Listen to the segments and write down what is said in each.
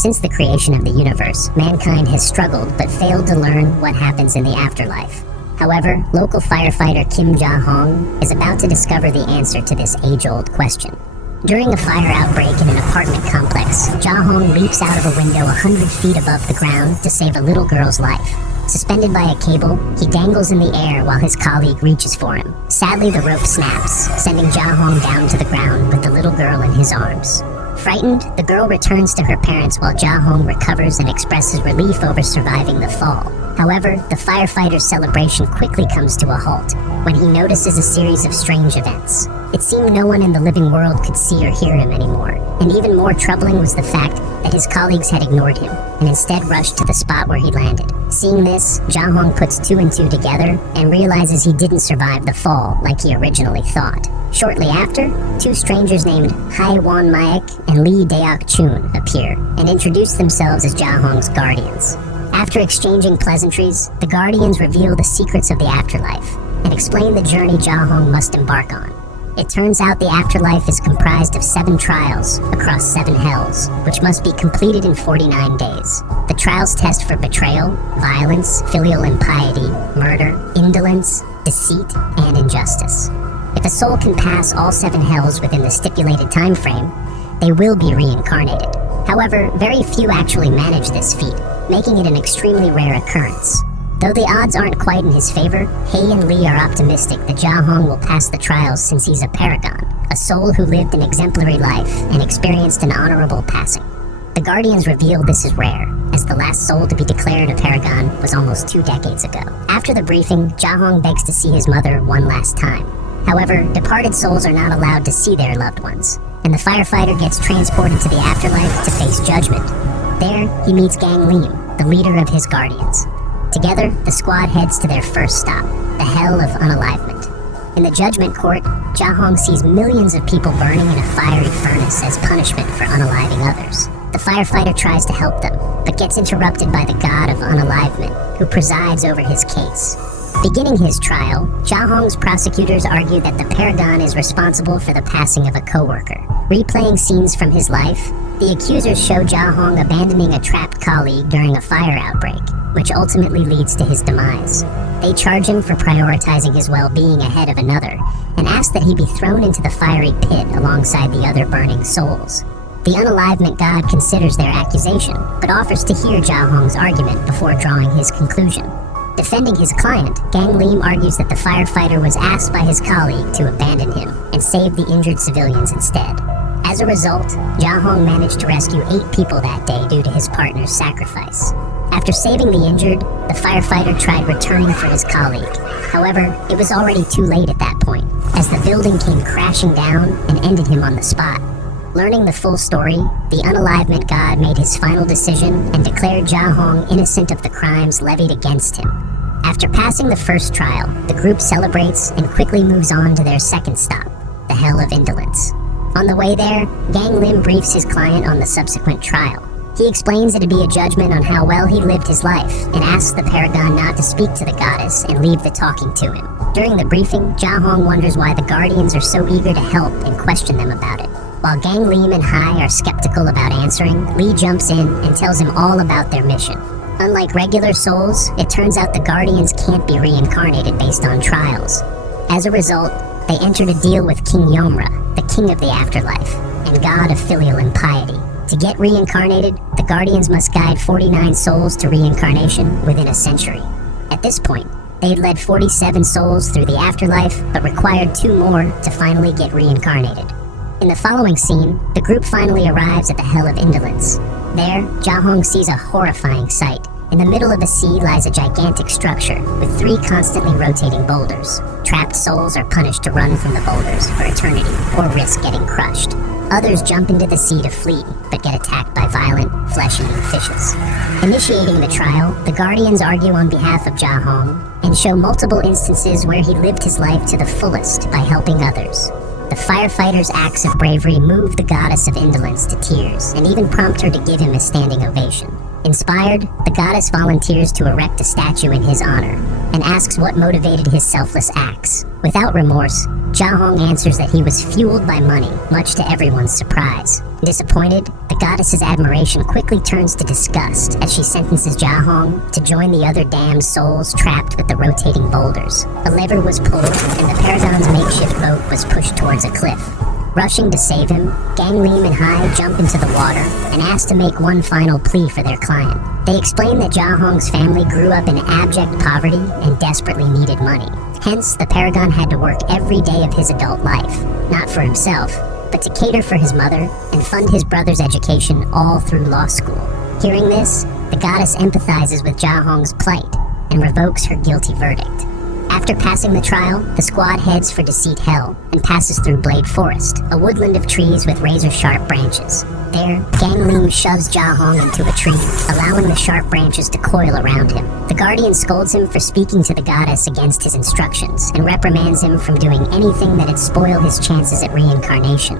Since the creation of the universe, mankind has struggled but failed to learn what happens in the afterlife. However, local firefighter Kim Ja-hong is about to discover the answer to this age-old question. During a fire outbreak in an apartment complex, Ja-hong leaps out of a window 100 feet above the ground to save a little girl's life. Suspended by a cable, he dangles in the air while his colleague reaches for him. Sadly, the rope snaps, sending Ja-hong down to the ground with the little girl in his arms. Frightened, the girl returns to her parents while Ja-hong recovers and expresses relief over surviving the fall. However, the firefighter's celebration quickly comes to a halt when he notices a series of strange events. It seemed no one in the living world could see or hear him anymore, and even more troubling was the fact that his colleagues had ignored him and instead rushed to the spot where he landed. Seeing this, Ja-hong puts two and two together and realizes he didn't survive the fall like he originally thought. Shortly after, two strangers named Hai Won-maek and Lee Daok-chun appear and introduce themselves as Ja-hong's guardians. After exchanging pleasantries, the guardians reveal the secrets of the afterlife and explain the journey Ja-hong must embark on. It turns out the afterlife is comprised of 7 trials across 7 hells, which must be completed in 49 days. The trials test for betrayal, violence, filial impiety, murder, indolence, deceit, and injustice. If a soul can pass all 7 hells within the stipulated time frame, they will be reincarnated. However, very few actually manage this feat, making it an extremely rare occurrence. Though the odds aren't quite in his favor, Hae and Lee are optimistic that Ja-hong will pass the trials since he's a paragon, a soul who lived an exemplary life and experienced an honorable passing. The Guardians reveal this is rare, as the last soul to be declared a paragon was almost 2 decades ago. After the briefing, Ja-hong begs to see his mother one last time. However, departed souls are not allowed to see their loved ones, and the firefighter gets transported to the afterlife to face judgment. There, he meets Gang Lim, the leader of his Guardians. Together, the squad heads to their first stop, the Hell of Unalivement. In the Judgment Court, Ja-hong sees millions of people burning in a fiery furnace as punishment for unaliving others. The firefighter tries to help them, but gets interrupted by the God of Unalivement, who presides over his case. Beginning his trial, Ja-hong's prosecutors argue that the paragon is responsible for the passing of a co-worker. Replaying scenes from his life, the accusers show Ja-hong abandoning a trapped colleague during a fire outbreak, which ultimately leads to his demise. They charge him for prioritizing his well-being ahead of another, and ask that he be thrown into the fiery pit alongside the other burning souls. The Unalivement God considers their accusation, but offers to hear Ja-hong's argument before drawing his conclusion. Defending his client, Gang Lim argues that the firefighter was asked by his colleague to abandon him and save the injured civilians instead. As a result, Ja-hong managed to rescue 8 people that day due to his partner's sacrifice. After saving the injured, the firefighter tried returning for his colleague. However, it was already too late at that point, as the building came crashing down and ended him on the spot. Learning the full story, the Unalivement God made his final decision and declared Ja-hong innocent of the crimes levied against him. After passing the first trial, the group celebrates and quickly moves on to their second stop, the Hell of Indolence. On the way there, Gang Lim briefs his client on the subsequent trial. He explains it to be a judgment on how well he lived his life, and asks the paragon not to speak to the goddess and leave the talking to him. During the briefing, Ja-hong wonders why the Guardians are so eager to help and question them about it. While Gang Lim and Hai are skeptical about answering, Lee jumps in and tells him all about their mission. Unlike regular souls, it turns out the Guardians can't be reincarnated based on trials. As a result, they entered a deal with King Yomra, the king of the afterlife, and god of filial impiety. To get reincarnated, the Guardians must guide 49 souls to reincarnation within a century. At this point, they had led 47 souls through the afterlife, but required 2 more to finally get reincarnated. In the following scene, the group finally arrives at the Hell of Indolence. There, Ja-hong sees a horrifying sight. In the middle of the sea lies a gigantic structure with 3 constantly rotating boulders. Trapped souls are punished to run from the boulders for eternity or risk getting crushed. Others jump into the sea to flee, but get attacked by violent, flesh-eating fishes. Initiating the trial, the Guardians argue on behalf of Ja-hong and show multiple instances where he lived his life to the fullest by helping others. The firefighter's acts of bravery move the goddess of indolence to tears and even prompt her to give him a standing ovation. Inspired, the goddess volunteers to erect a statue in his honor, and asks what motivated his selfless acts. Without remorse, Jahong answers that he was fueled by money, much to everyone's surprise. Disappointed, the goddess's admiration quickly turns to disgust as she sentences Jahong to join the other damned souls trapped with the rotating boulders. A lever was pulled, and the Paragon's makeshift boat was pushed towards a cliff. Rushing to save him, Gang Lim and Hai jump into the water and ask to make one final plea for their client. They explain that Jahong's family grew up in abject poverty and desperately needed money. Hence, the Paragon had to work every day of his adult life, not for himself, but to cater for his mother and fund his brother's education all through law school. Hearing this, the goddess empathizes with Jahong's plight and revokes her guilty verdict. After passing the trial, the squad heads for Deceit Hell and passes through Blade Forest, a woodland of trees with razor-sharp branches. There, Gang Lim shoves Jahong into a tree, allowing the sharp branches to coil around him. The Guardian scolds him for speaking to the goddess against his instructions and reprimands him from doing anything that'd spoil his chances at reincarnation.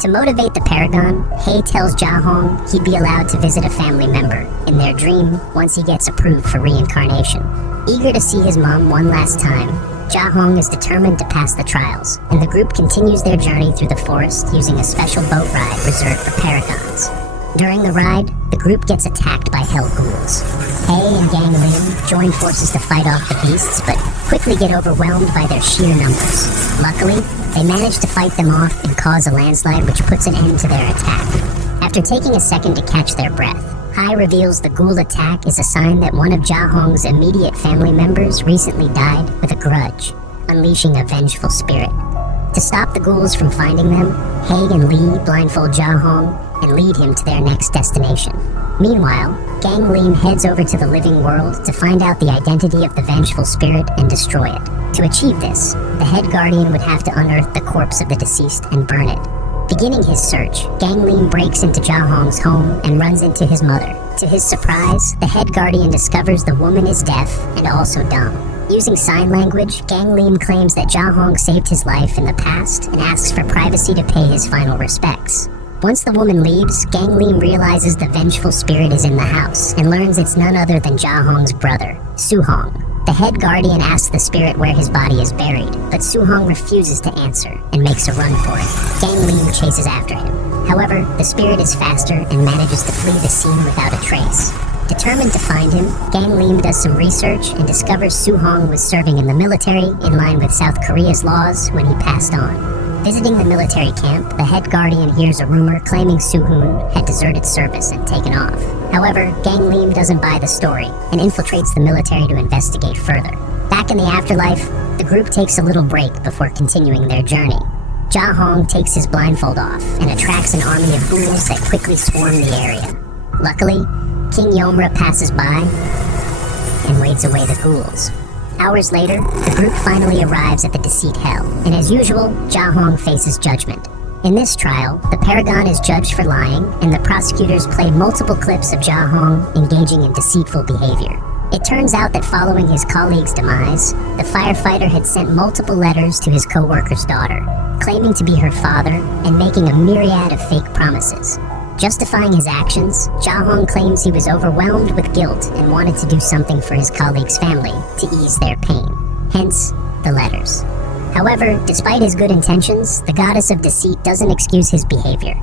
To motivate the Paragon, Hei tells Jahong he'd be allowed to visit a family member in their dream once he gets approved for reincarnation. Eager to see his mom one last time, Jahong is determined to pass the trials, and the group continues their journey through the forest using a special boat ride reserved for Paragons. During the ride, the group gets attacked by Hell Ghouls. Hei and Gang Lim join forces to fight off the beasts, but quickly get overwhelmed by their sheer numbers. Luckily, they manage to fight them off and cause a landslide which puts an end to their attack. After taking a second to catch their breath, Hai reveals the ghoul attack is a sign that one of Jahong's immediate family members recently died with a grudge, unleashing a vengeful spirit. To stop the ghouls from finding them, Hei and Lee blindfold Jahong and lead him to their next destination. Meanwhile, Gang Lim heads over to the living world to find out the identity of the vengeful spirit and destroy it. To achieve this, the head guardian would have to unearth the corpse of the deceased and burn it. Beginning his search, Gang Lim breaks into Jahong's home and runs into his mother. To his surprise, the head guardian discovers the woman is deaf and also dumb. Using sign language, Gang Lim claims that Jahong saved his life in the past and asks for privacy to pay his final respects. Once the woman leaves, Gang Lim realizes the vengeful spirit is in the house and learns it's none other than Jahong's brother, Suhong. The head guardian asks the spirit where his body is buried, but Suhong refuses to answer and makes a run for it. Gang Lim chases after him. However, the spirit is faster and manages to flee the scene without a trace. Determined to find him, Gang Lim does some research and discovers Suhong was serving in the military in line with South Korea's laws when he passed on. Visiting the military camp, the head guardian hears a rumor claiming Suhoon had deserted service and taken off. However, Gang Lim doesn't buy the story and infiltrates the military to investigate further. Back in the afterlife, the group takes a little break before continuing their journey. Jahong takes his blindfold off and attracts an army of ghouls that quickly swarm the area. Luckily, King Yomra passes by and wades away the ghouls. Hours later, the group finally arrives at the Deceit Hell, and as usual, Jahong faces judgment. In this trial, the Paragon is judged for lying, and the prosecutors play multiple clips of Jahong engaging in deceitful behavior. It turns out that following his colleague's demise, the firefighter had sent multiple letters to his co-worker's daughter, claiming to be her father and making a myriad of fake promises. Justifying his actions, Jahong claims he was overwhelmed with guilt and wanted to do something for his colleague's family to ease their pain. Hence, the letters. However, despite his good intentions, the goddess of deceit doesn't excuse his behavior.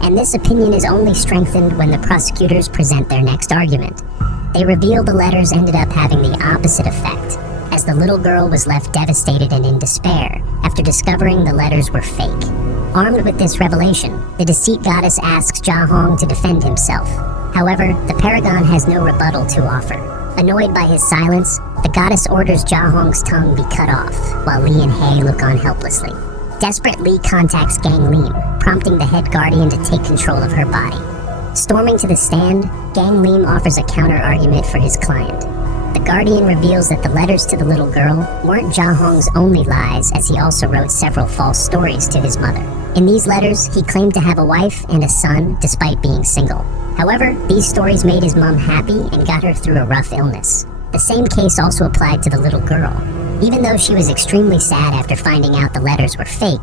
And this opinion is only strengthened when the prosecutors present their next argument. They reveal the letters ended up having the opposite effect, as the little girl was left devastated and in despair after discovering the letters were fake. Armed with this revelation, the deceit goddess asks Jahong to defend himself. However, the Paragon has no rebuttal to offer. Annoyed by his silence, the goddess orders Jahong's tongue be cut off, while Lee and Hei look on helplessly. Desperate, Lee contacts Gang Lim, prompting the head guardian to take control of her body. Storming to the stand, Gang Lim offers a counter-argument for his client. The Guardian reveals that the letters to the little girl weren't Jahong's only lies, as he also wrote several false stories to his mother. In these letters, he claimed to have a wife and a son despite being single. However, these stories made his mom happy and got her through a rough illness. The same case also applied to the little girl. Even though she was extremely sad after finding out the letters were fake,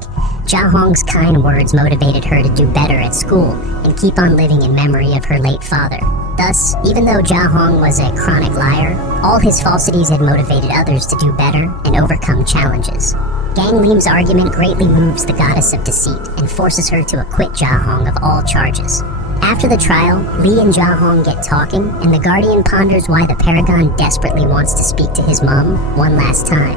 Ja Hong's kind words motivated her to do better at school and keep on living in memory of her late father. Thus, even though Ja Hong was a chronic liar, all his falsities had motivated others to do better and overcome challenges. Gang Lim's argument greatly moves the goddess of deceit and forces her to acquit Ja Hong of all charges. After the trial, Lee and Ja Hong get talking, and the Guardian ponders why the Paragon desperately wants to speak to his mom one last time.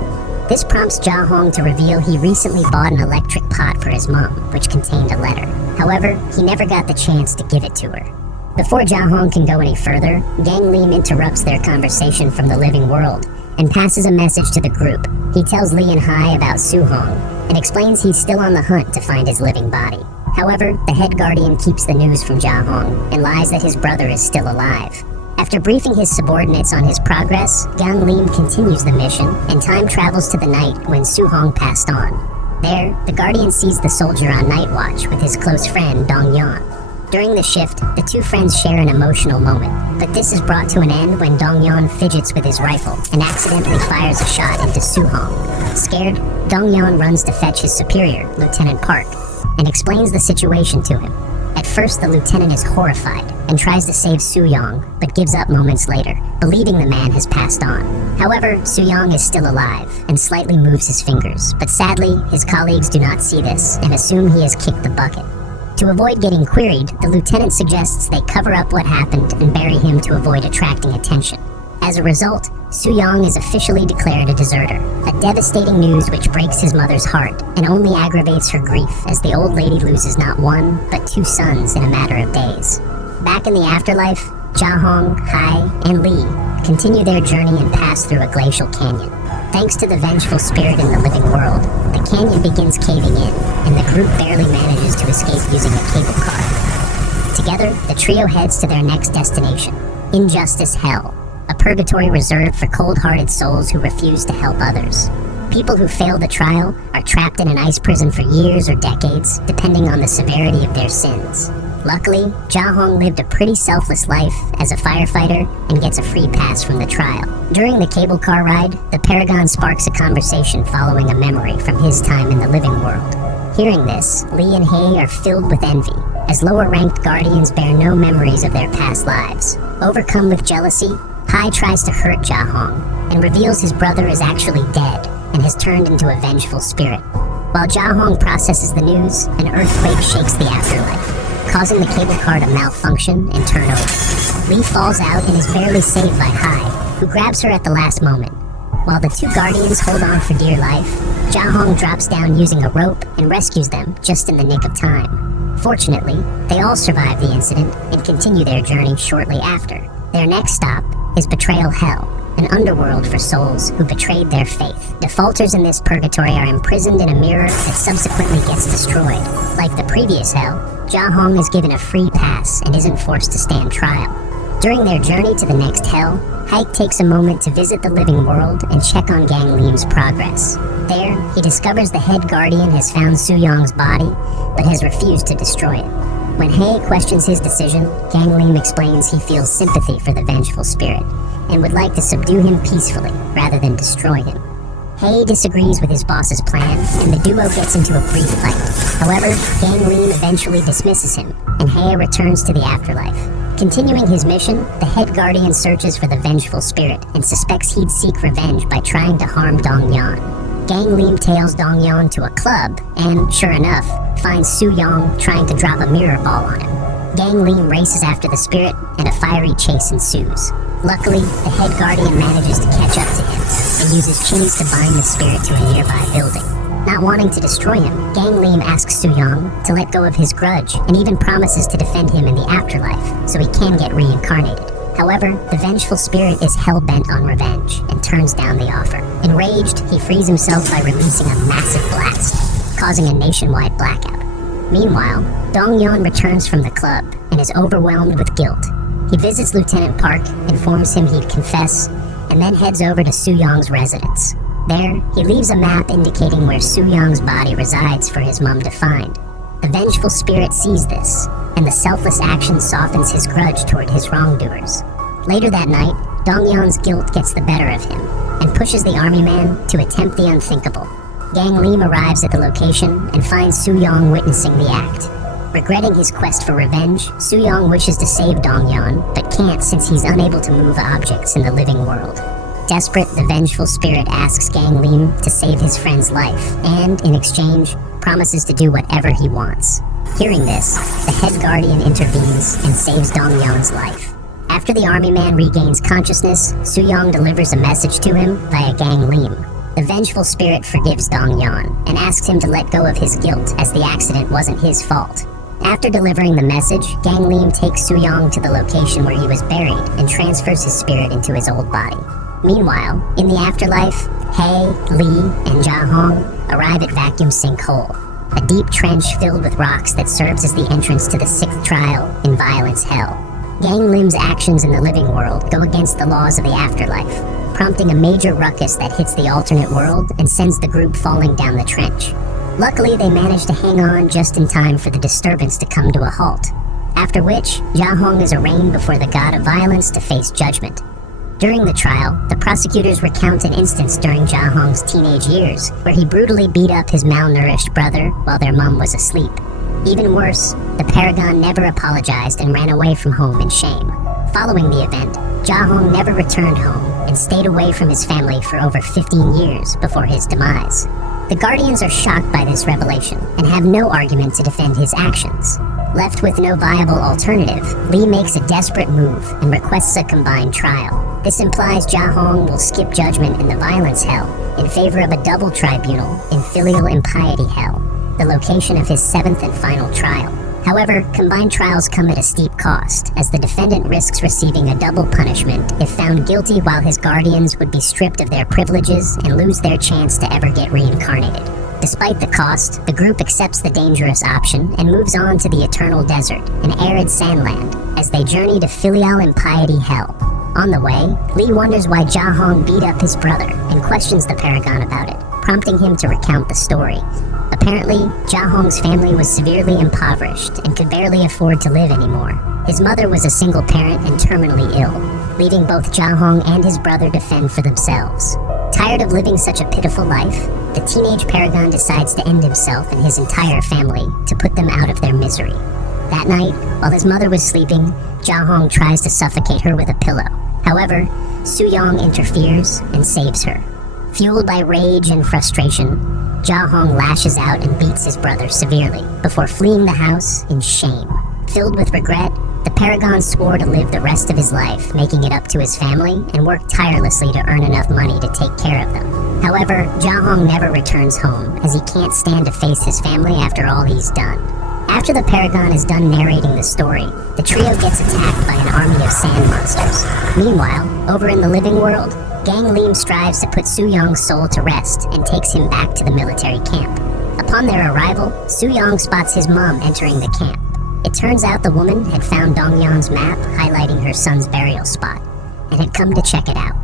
This prompts Ja Hong to reveal he recently bought an electric pot for his mom, which contained a letter. However, he never got the chance to give it to her. Before Ja Hong can go any further, Gang Lim interrupts their conversation from the living world and passes a message to the group. He tells Lee and Hai about Su Hong and explains he's still on the hunt to find his living body. However, the head guardian keeps the news from Ja Hong and lies that his brother is still alive. After briefing his subordinates on his progress, Gang Lim continues the mission and time travels to the night when Su Hong passed on. There, the guardian sees the soldier on night watch with his close friend Dong Yan. During the shift, the two friends share an emotional moment, but this is brought to an end when Dong Yan fidgets with his rifle and accidentally fires a shot into Su Hong. Scared, Dong Yan runs to fetch his superior, Lieutenant Park, and explains the situation to him. At first, the lieutenant is horrified and tries to save Su Yong, but gives up moments later, believing the man has passed on. However, Su Yong is still alive and slightly moves his fingers, but sadly, his colleagues do not see this and assume he has kicked the bucket. To avoid getting queried, the lieutenant suggests they cover up what happened and bury him to avoid attracting attention. As a result, Su Yong is officially declared a deserter, a devastating news which breaks his mother's heart and only aggravates her grief as the old lady loses not one, but two sons in a matter of days. Back in the afterlife, Ja Hong, Hai, and Lee continue their journey and pass through a glacial canyon. Thanks to the vengeful spirit in the living world, the canyon begins caving in, and the group barely manages to escape using a cable car. Together, the trio heads to their next destination, Injustice Hell, a purgatory reserved for cold-hearted souls who refuse to help others. People who fail the trial are trapped in an ice prison for years or decades, depending on the severity of their sins. Luckily, Ja Hong lived a pretty selfless life as a firefighter and gets a free pass from the trial. During the cable car ride, the Paragon sparks a conversation following a memory from his time in the living world. Hearing this, Lee and Hei are filled with envy, as lower-ranked guardians bear no memories of their past lives. Overcome with jealousy, Hai tries to hurt Ja Hong and reveals his brother is actually dead and has turned into a vengeful spirit. While Ja Hong processes the news, an earthquake shakes the afterlife, causing the cable car to malfunction and turn over. Lee falls out and is barely saved by Hai, who grabs her at the last moment. While the two guardians hold on for dear life, Ja Hong drops down using a rope and rescues them just in the nick of time. Fortunately, they all survive the incident and continue their journey shortly after. Their next stop is Betrayal Hell, an underworld for souls who betrayed their faith. Defaulters in this purgatory are imprisoned in a mirror that subsequently gets destroyed. Like the previous hell, Ja Hong is given a free pass and isn't forced to stand trial. During their journey to the next hell, Hike takes a moment to visit the living world and check on Gang Lim's progress. There, he discovers the head guardian has found Su Yong's body, but has refused to destroy it. When Hei questions his decision, Gang Lim explains he feels sympathy for the vengeful spirit, and would like to subdue him peacefully, rather than destroy him. Hei disagrees with his boss's plan, and the duo gets into a brief fight. However, Gang Lim eventually dismisses him, and Hei returns to the afterlife. Continuing his mission, the head guardian searches for the vengeful spirit, and suspects he'd seek revenge by trying to harm Dong Yan. Gang Lim tails Dong Yan to a club, and, sure enough, finds Su Yong trying to drop a mirror ball on him. Gang Lim races after the spirit, and a fiery chase ensues. Luckily, the head guardian manages to catch up to him, and uses chains to bind the spirit to a nearby building. Not wanting to destroy him, Gang Lim asks Su Yong to let go of his grudge, and even promises to defend him in the afterlife, so he can get reincarnated. However, the vengeful spirit is hell-bent on revenge, and turns down the offer. Enraged, he frees himself by releasing a massive blast, causing a nationwide blackout. Meanwhile, Dong Yan returns from the club, and is overwhelmed with guilt. He visits Lieutenant Park, informs him he'd confess, and then heads over to Su Yong's residence. There, he leaves a map indicating where Su Yong's body resides for his mum to find. The vengeful spirit sees this, and the selfless action softens his grudge toward his wrongdoers. Later that night, Dong Yan's guilt gets the better of him, and pushes the army man to attempt the unthinkable. Gang Lim arrives at the location and finds Su-yong witnessing the act. Regretting his quest for revenge, Su-yong wishes to save Dong-yeon, but can't since he's unable to move objects in the living world. Desperate, the vengeful spirit asks Gang Lim to save his friend's life, and, in exchange, promises to do whatever he wants. Hearing this, the head guardian intervenes and saves Dong-yeon's life. After the army man regains consciousness, Su-yong delivers a message to him via Gang Lim. The vengeful spirit forgives Dong-yeon and asks him to let go of his guilt as the accident wasn't his fault. After delivering the message, Gang Lim takes Su-yong to the location where he was buried and transfers his spirit into his old body. Meanwhile, in the afterlife, Hae, Lee, and Ja-hong arrive at Vacuum Sink Hole, a deep trench filled with rocks that serves as the entrance to the 6th trial in Violence Hell. Gang Lim's actions in the living world go against the laws of the afterlife, prompting a major ruckus that hits the alternate world and sends the group falling down the trench. Luckily, they manage to hang on just in time for the disturbance to come to a halt, after which Ja-hong is arraigned before the god of violence to face judgment. During the trial, the prosecutors recount an instance during Ja-hong's teenage years where he brutally beat up his malnourished brother while their mom was asleep. Even worse, the Paragon never apologized and ran away from home in shame. Following the event, Ja-hong never returned home and stayed away from his family for over 15 years before his demise. The Guardians are shocked by this revelation and have no argument to defend his actions. Left with no viable alternative, Lee makes a desperate move and requests a combined trial. This implies Ja-hong will skip judgment in the Violence Hell in favor of a double tribunal in Filial Impiety Hell, the location of his 7th and final trial. However, combined trials come at a steep cost, as the defendant risks receiving a double punishment if found guilty, while his guardians would be stripped of their privileges and lose their chance to ever get reincarnated. Despite the cost, the group accepts the dangerous option and moves on to the Eternal Desert, an arid sandland, as they journey to Filial Impiety Hell. On the way, Lee wonders why Ja-hong beat up his brother and questions the Paragon about it, prompting him to recount the story. Apparently, Ja-hong's family was severely impoverished and could barely afford to live anymore. His mother was a single parent and terminally ill, leaving both Ja-hong and his brother to fend for themselves. Tired of living such a pitiful life, the teenage Paragon decides to end himself and his entire family to put them out of their misery. That night, while his mother was sleeping, Ja-hong tries to suffocate her with a pillow. However, Su-yong interferes and saves her. Fueled by rage and frustration, Ja-hong lashes out and beats his brother severely before fleeing the house in shame. Filled with regret, the Paragon swore to live the rest of his life making it up to his family and work tirelessly to earn enough money to take care of them. However, Ja-hong never returns home as he can't stand to face his family after all he's done. After the Paragon is done narrating the story, the trio gets attacked by an army of sand monsters. Meanwhile, over in the living world, Gang Lim strives to put Su-yong's soul to rest and takes him back to the military camp. Upon their arrival, Su-yong spots his mom entering the camp. It turns out the woman had found Dong-yeon's map highlighting her son's burial spot, and had come to check it out.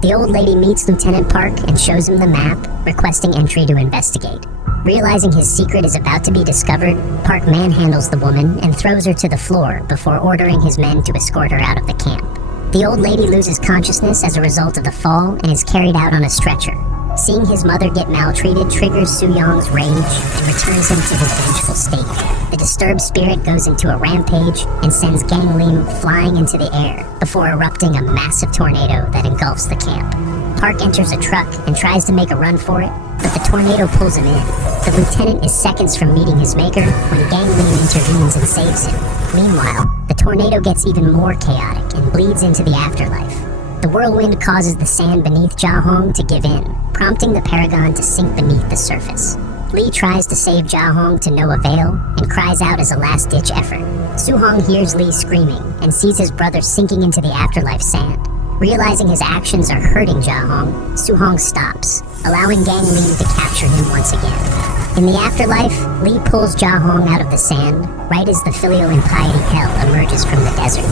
The old lady meets Lieutenant Park and shows him the map, requesting entry to investigate. Realizing his secret is about to be discovered, Park manhandles the woman and throws her to the floor before ordering his men to escort her out of the camp. The old lady loses consciousness as a result of the fall and is carried out on a stretcher. Seeing his mother get maltreated triggers Su-yong's rage and returns him to his vengeful state. The disturbed spirit goes into a rampage and sends Gang Lim flying into the air before erupting a massive tornado that engulfs the camp. Park enters a truck and tries to make a run for it, but the tornado pulls him in. The lieutenant is seconds from meeting his maker when Gang Lim intervenes and saves him. Meanwhile, the tornado gets even more chaotic and bleeds into the afterlife. The whirlwind causes the sand beneath Ja-hong to give in, prompting the Paragon to sink beneath the surface. Lee tries to save Ja-hong to no avail and cries out as a last-ditch effort. Su-hong hears Lee screaming and sees his brother sinking into the afterlife sand. Realizing his actions are hurting Ja-hong, Su-hong stops, allowing Gang Lim to capture him once again. In the afterlife, Lee pulls Ja-hong out of the sand, right as the Filial Impiety Hell emerges from the desert.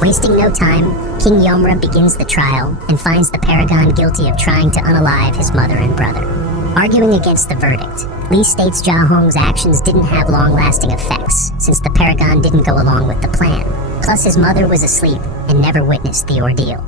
Wasting no time, King Yomra begins the trial and finds the Paragon guilty of trying to unalive his mother and brother. Arguing against the verdict, Lee states Ja-hong's actions didn't have long-lasting effects, since the Paragon didn't go along with the plan. Plus, his mother was asleep and never witnessed the ordeal.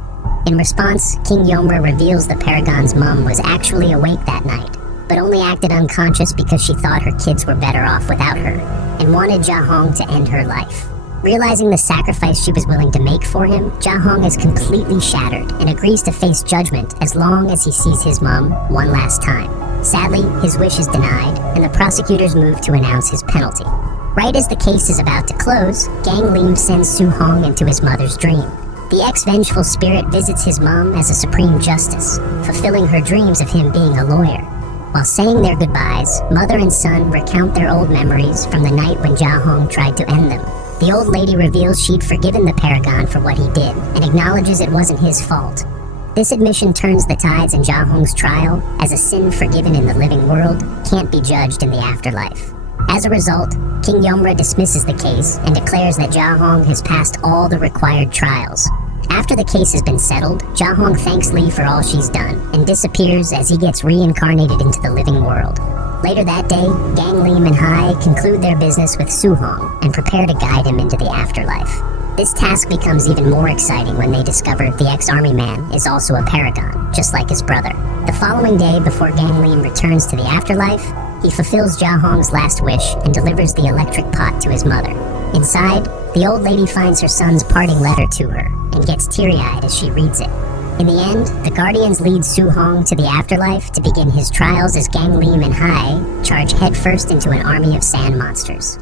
In response, King Yomra reveals the Paragon's mom was actually awake that night, but only acted unconscious because she thought her kids were better off without her, and wanted Jahong to end her life. Realizing the sacrifice she was willing to make for him, Jahong is completely shattered and agrees to face judgment as long as he sees his mom one last time. Sadly, his wish is denied, and the prosecutors move to announce his penalty. Right as the case is about to close, Gang Lim sends Su Hong into his mother's dream. The ex-vengeful spirit visits his mom as a supreme justice, fulfilling her dreams of him being a lawyer. While saying their goodbyes, mother and son recount their old memories from the night when Jahong tried to end them. The old lady reveals she'd forgiven the Paragon for what he did, and acknowledges it wasn't his fault. This admission turns the tides in Jahong's trial, as a sin forgiven in the living world can't be judged in the afterlife. As a result, King Yomra dismisses the case and declares that Jahong has passed all the required trials. After the case has been settled, Jahong thanks Lee for all she's done, and disappears as he gets reincarnated into the living world. Later that day, Gang Lim and Hai conclude their business with Su Hong and prepare to guide him into the afterlife. This task becomes even more exciting when they discover the ex-army man is also a paragon, just like his brother. The following day, before Gang Lim returns to the afterlife, he fulfills Jahong's last wish and delivers the electric pot to his mother. Inside, the old lady finds her son's parting letter to her and gets teary-eyed as she reads it. In the end, the Guardians lead Su Hong to the afterlife to begin his trials as Gang Lim and Hai charge headfirst into an army of sand monsters.